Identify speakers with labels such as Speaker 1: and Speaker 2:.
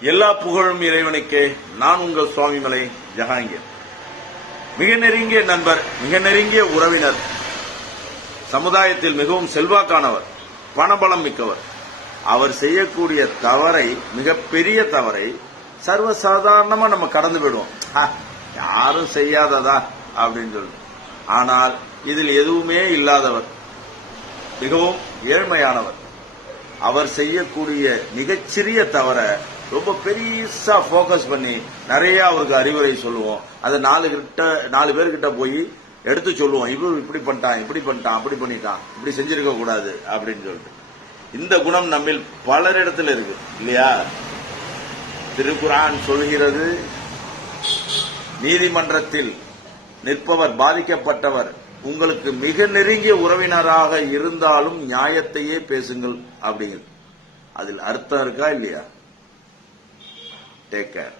Speaker 1: எல்லா புகழும் இறைவனுக்கே நான் உங்கள் சுவாமிமலை ஜஹாங்கீர் மிக நெருங்கிய நண்பர் மிக நெருங்கிய உறவினர் சமுதாயத்தில் மிகவும் செல்வாக்கானவர் பணபலம் மிக்கவர். அவர் செய்யக்கூடிய தவறை மிகப்பெரிய தவறை சர்வசாதாரணமா நம்ம கடந்து விடுவோம் யாரும் செய்யாததா? அப்படின்னு சொல்லி ஆனால் இதில் எதுவுமே இல்லாதவர் மிகவும் ஏழ்மையானவர். அவர் செய்யக்கூடிய மிகச்சிறிய தவற ரொம்ப பெருசா ஃபோக்கஸ் பண்ணி நிறைய அவருக்கு அறிவுரை சொல்லுவோம். அதை நாலு கிட்ட நாலு பேர்கிட்ட போய் எடுத்து சொல்லுவோம். இவர் இப்படி பண்ணிட்டான் இப்படி பண்ணிட்டான் அப்படி பண்ணிட்டான் இப்படி செஞ்சிருக்க கூடாது அப்படின்னு சொல்லிட்டு. இந்த குணம் நம்மில் பலரிடத்தில் இருக்கு. இல்லையா? திருக்குரான் சொல்கிறது நீதிமன்றத்தில் நிற்பவர் பாதிக்கப்பட்டவர் உங்களுக்கு மிக நெருங்கிய உறவினராக இருந்தாலும் நியாயத்தையே பேசுங்கள் அப்படிங்கிறது. அதில் அர்த்தம் இருக்கா இல்லையா? Take care.